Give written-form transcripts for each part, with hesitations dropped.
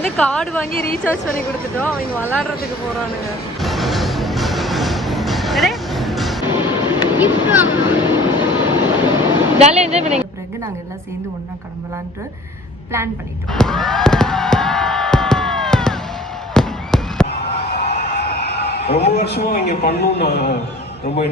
வந்து கார்டு வாங்கி ரீசார்ஜ் பண்ணி கொடுத்துட்டோம். அவங்க விளையாடுறதுக்கு போறானுங்க. ஜாலியாக என்ஜாய் பண்ணி பிறகு நாங்கள் எல்லாம் சேர்ந்து ஒன்றா கிளம்பலான்ட்டு பிளான் பண்ணிட்டோம். ரொம்ப வருஷமா இங்க பண்ணணும் நான் ரொம்ப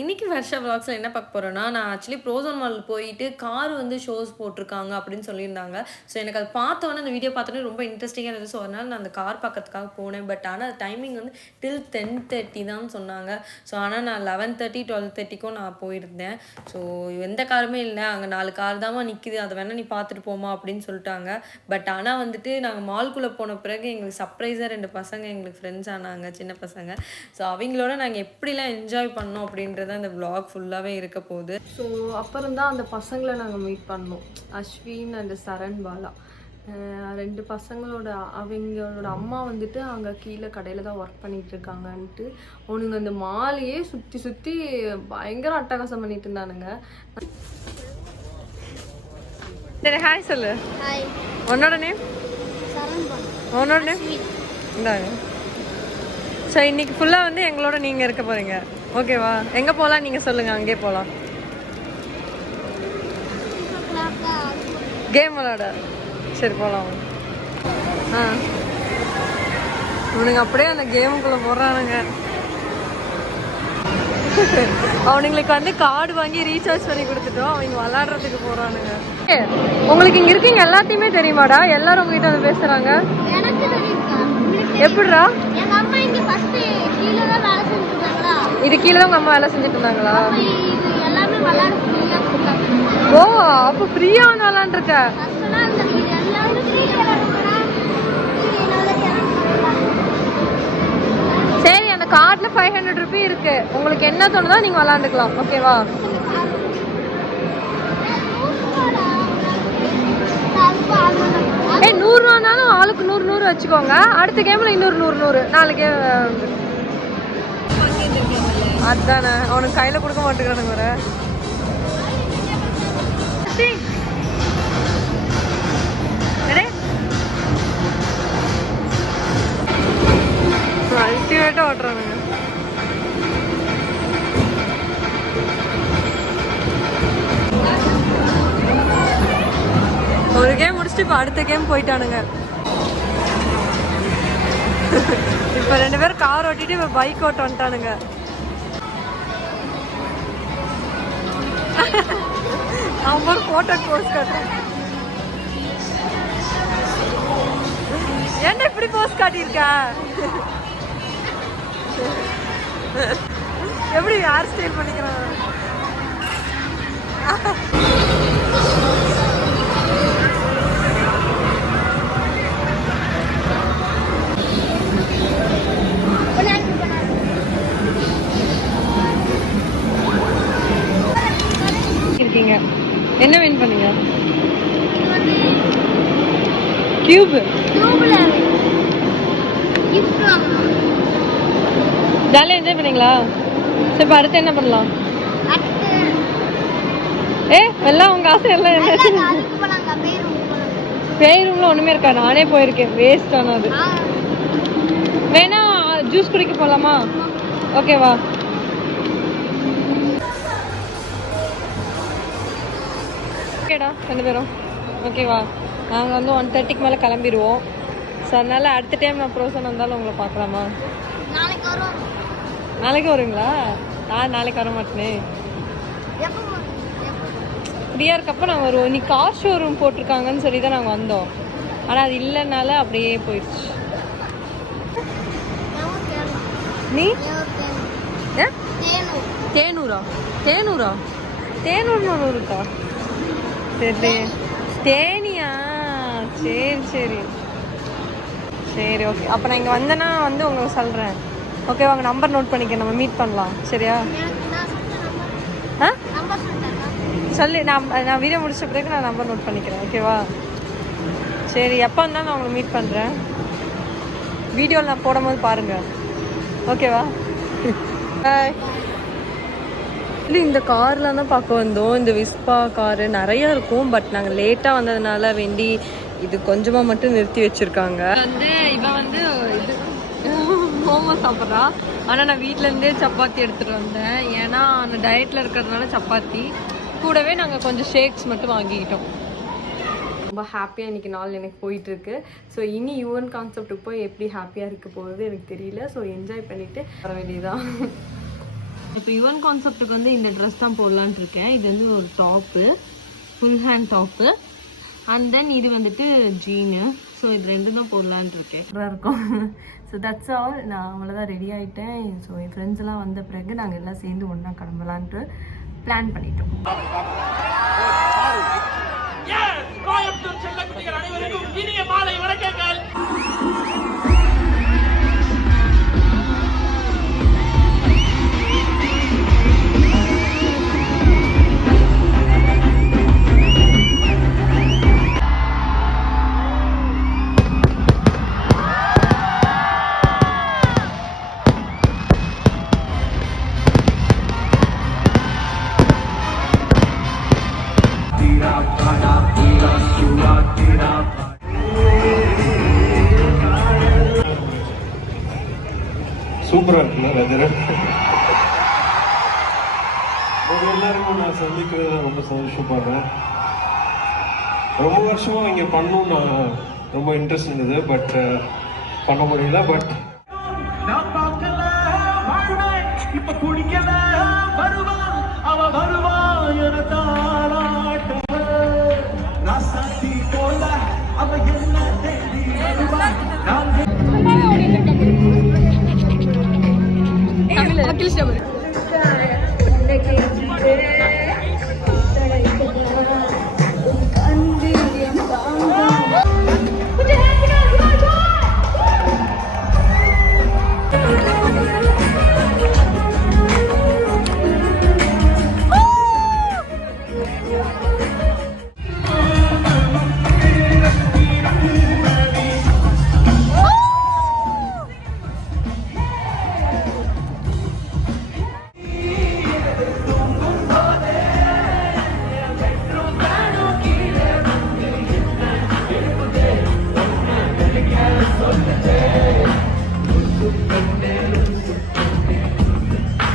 இன்னைக்கு வர்ஷா vlogsல என்ன பார்க்க போறோம்னா, நான் ஆக்சுவலி ப்ரோசோன் மால் போயிட்டு கார் வந்து ஷோஸ் போட்டிருக்காங்க அப்படின்னு சொல்லியிருந்தாங்க. ஸோ எனக்கு அது பார்த்தோன்னே அந்த வீடியோ பார்த்தோன்னே ரொம்ப இன்ட்ரெஸ்டிங்காக இருந்துச்சு. ஸோ அதனால நான் அந்த கார் பார்க்கறதுக்காக போனேன். பட் ஆனால் டைமிங் வந்து டில் 10:30 தான் சொன்னாங்க. ஸோ ஆனால் நான் 11:30 12:30க்கும் நான் போயிருந்தேன். ஸோ எந்த காருமே இல்லை, அங்கே 4 கார் தாம்மா நிற்கிது, அதை வேணால் நீ பார்த்துட்டு போமா அப்படின்னு சொல்லிட்டாங்க. பட் ஆனால் வந்துட்டு நாங்கள் மால்குள்ளே போன பிறகு எங்களுக்கு சர்ப்ரைஸாக 2 பசங்க எங்களுக்கு ஃப்ரெண்ட்ஸ் ஆனாங்க, சின்ன பசங்க. ஸோ அவங்களோட நாங்கள் எப்படிலாம் என்ஜாய் பண்ணோம் அப்படின்றத அந்த vlog ஃபுல்லாகவே இருக்க போகுது. ஸோ அப்புறம் தான் அந்த பசங்களை நாங்கள் மீட் பண்ணோம். அஸ்வின் அண்ட் சரண் பாலா 2 பசங்களோட அவங்களோட அம்மா வந்துட்டு அங்கே கீழே கடையில் தான் ஒர்க் பண்ணிட்டு இருக்காங்கன்ட்டு அவனுங்க அந்த மாலையே சுற்றி சுற்றி பயங்கர அட்டகாசம் பண்ணிட்டு இருந்தானுங்க. சரி ஹாய் சொல்லு. உன்னோட நேம்? உன்னோட நேம்? இந்தாங்க. ஸோ இன்னைக்கு ஃபுல்லாக வந்து எங்களோட நீங்கள் இருக்க போகிறீங்க, ஓகேவா? எங்கே போகலாம் நீங்கள் சொல்லுங்கள், அங்கே போகலாம். கேம் விளாட சரி போகலாம். ஆ இவனுங்க அப்படியே அந்த கேமுக்குள்ளே போடுறானுங்க. அவனுங்களுக்கு வந்து கார்டு வாங்கி ரீசார்ஜ் பண்ணி கொடுத்துட்டோம். அவங்க விளையாடுறதுக்கு போகிறானுங்க. உங்களுக்கு இங்கே இருக்கீங்க எல்லாத்தையுமே தெரியுமாடா? எல்லாரும் உங்ககிட்ட வந்து பேசுகிறாங்க. எப்படிடா? இது கீழே தான் உங்க அம்மா வேலை செஞ்சுட்டு இருந்தாங்களா? ஓ அப்போ ஃப்ரீயா வந்து விளாண்டுருக்க. சரி அந்த கார்டில் 500 ரூபி இருக்கு, உங்களுக்கு என்ன தோணுதோ நீங்க விளாண்டுக்கலாம், ஓகேவா? ஏய் 100 ரூபானாலும் ஆளுக்கு 100 வச்சுக்கோங்க. அடுத்த கேம்ல இன்னொரு 100 4 கேம். அதானே அவனுக்கு கையில கொடுக்க மாட்டேங்கிறானுங்க வேற. அல்டிமேட்டா ஓட்டுறானுங்க. ஒரு கேம் முடிச்சுட்டு இப்போ அடுத்த கேம் போயிட்டானுங்க. இப்போ 2 பேரும் கார் ஓட்டிட்டு இப்போ பைக் ஓட்ட வந்துட்டானுங்க. அவன் ஒரு போட்டோ போஸ்ட் காட்டுறேன். என்ன இப்படி போஸ்ட் காட்டியிருக்க? எப்படி ஹேர் ஸ்டைல் பண்ணிக்கிறான்? இருக்கீங்க என்ன வின் பண்ணீங்க? கியூப். ஜாலியாக என்ஜாய் பண்ணீங்களா? சரி இப்போ அடுத்து என்ன பண்ணலாம்? எல்லாம் உங்க ஆசை எல்லாம் என்ன? பேய் ரூம்ல ஒண்ணுமே இருக்கா? நானே போயிருக்கேன், வேஸ்ட் ஆனது. வேணா ஜூஸ் குடிக்க போலாமா? ஓகேவா? ஓகேடா 2 பேரும் ஓகேவா? நாங்கள் வந்து 1:30க்கு மேலே கிளம்பிடுவோம். ஸோ அதனால் அடுத்த டைம் நான் ப்ரோசன் வந்தாலும் உங்களை பார்க்கலாமா? நாளைக்கு வருவீங்களா? நான் நாளைக்கு வர மாட்டேனே, ஃப்ரீயாக இருக்கப்போ நாங்கள் வருவோம். இன்னைக்கு கார் ஷோரூம் போட்டிருக்காங்கன்னு சொல்லி தான் நாங்கள் வந்தோம். ஆனால் அது இல்லைனால அப்படியே போயிடுச்சு. நீ தேனூரா? தேனூரா? தேனூர்னு ஒரு இருக்கா? சரி தேனியா? சரி சரி சரி ஓகே. அப்போ நான் இங்கே வந்தேன்னா வந்து உங்களுக்கு சொல்கிறேன், ஓகே? உங்கள் நம்பர் நோட் பண்ணிக்க, நம்ம மீட் பண்ணலாம், சரியா? ஆ சொல்லு, நான் வீடியோ முடிச்ச பிறகு நான் நம்பர் நோட் பண்ணிக்கிறேன், ஓகேவா? சரி, எப்போ இருந்தாலும் நான் உங்களை மீட் பண்ணுறேன். வீடியோவில் நான் போடும்போது பாருங்கள், ஓகேவா? பாய். இல்லை, இந்த கார்லாம் தான் பார்க்க வந்தோம். இந்த விஸ்பா காரு நிறையா இருக்கும். பட் நாங்கள் லேட்டாக வந்ததுனால வேண்டி இது கொஞ்சமாக மட்டும் நிறுத்தி வச்சுருக்காங்க. இவன் வந்து இது மோமோ சாப்பிட்றா. ஆனால் நான் வீட்டிலேருந்தே சப்பாத்தி எடுத்துகிட்டு வந்தேன். ஏன்னா அந்த டயட்டில் இருக்கிறதுனால சப்பாத்தி கூடவே நாங்கள் கொஞ்சம் ஷேக்ஸ் மட்டும் வாங்கிக்கிட்டோம். ரொம்ப ஹாப்பியாக இன்றைக்கி நாள் எனக்கு போயிட்டுருக்கு. ஸோ இனி யுவன் கான்செப்ட்டுக்கு போய் எப்படி ஹாப்பியாக இருக்க போகிறது எனக்கு தெரியல. ஸோ என்ஜாய் பண்ணிவிட்டு வர வேண்டியதான். இப்போ யுவன் கான்செப்ட்டுக்கு வந்து இந்த ட்ரெஸ் தான் போடலான்ட்டு இருக்கேன். இது வந்து ஒரு top, full hand top. And then இது வந்துட்டு ஜீனு. ஸோ இது ரெண்டும் தான் போடலான்ட்டு இருக்கேன். இருக்கும். So that's all. நான் அவ்வளோதான் ரெடி ஆகிட்டேன். ஸோ என் ஃப்ரெண்ட்ஸ் எல்லாம் வந்த பிறகு நாங்கள் எல்லாம் சேர்ந்து ஒன்றா கிளம்பலான்ட்டு பிளான் பண்ணிட்டோம். கோயம்புத்தூர் செல்லக்குட்டிகள் அனைவருக்கும் இனிய மாலை வணக்கங்கள். சூப்பராக இருக்குல்ல வெதர். எல்லாருக்கும் நான் சந்திக்கிறதுல ரொம்ப சந்தோஷப்படுறேன். ரொம்ப வருஷமாக இங்கே பண்ணணும்னு நான் ரொம்ப இன்ட்ரெஸ்ட் இருந்தது. பட் பண்ண முடியல. பட் இப்ப குடிக்கல வருவா அவ வருவா என தாராட்ட ராசாத்தி போல அவ என்ன தேடி வருவா. தமிழ்